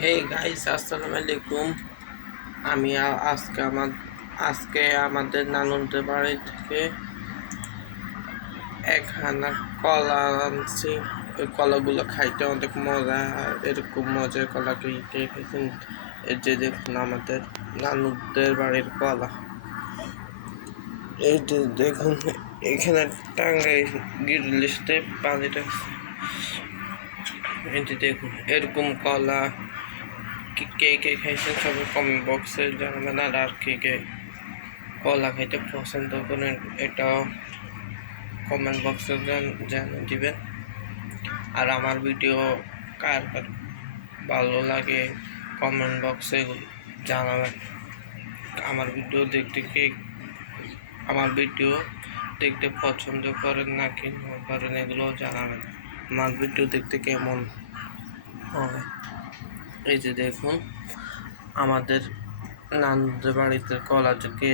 Hey guys, আসসালামু আলাইকুম। আমি আজকে আমাদের নানুদের বাড়ি থেকে একখানা কলা আনছি। ওই কলাগুলো খাইতে অনেক মজা। এরকম মজার কলা কে খাইছেন? এই যে দেখুন, আমাদের নানুদের বাড়ির কলা। এই যে দেখুন, এখানে টাঙ্গাই গিরলিস্টে পানিটা। এই যে দেখুন, এরকম কলা কে কে খাইছেন সবাই কমেন্ট বক্সে জানাবেন। আর কে কে কলা খাইতে পছন্দ করেন এটাও কমেন্ট বক্সে জানিয়ে দিবেন। আর আমার ভিডিও কার কার ভালো লাগে কমেন্ট বক্সে জানাবেন। আমার ভিডিও দেখতে পছন্দ করেন না কি না করেন এগুলো জানাবেন। আমার ভিডিও দেখতে কেমন হয়। এই যে দেখুন, আমাদের নানুদের বাড়িতে কলা থেকে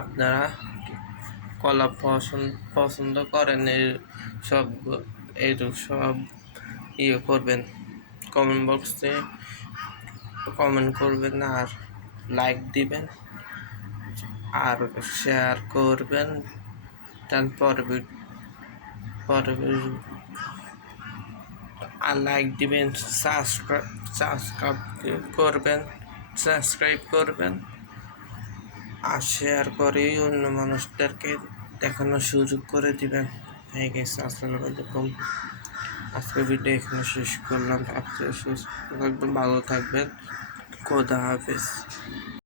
আপনারা কলা পছন্দ করেন সব করবেন, কমেন্ট বক্সে কমেন্ট করবেন আর লাইক দিবেন আর শেয়ার করবেন। তারপর আর লাইক দিবেন, সাবস্ক্রাইব করবেন আর শেয়ার করে অন্য মানুষদেরকে দেখানোর সুযোগ করে দিবেন। হ্যাঁ গাইস, আসসালামু আলাইকুম। আজকে ভিডিও এখানে শেষ করলাম। আপনারা সুস্থ থাকবেন, ভালো থাকবেন। খোদা হাফেজ।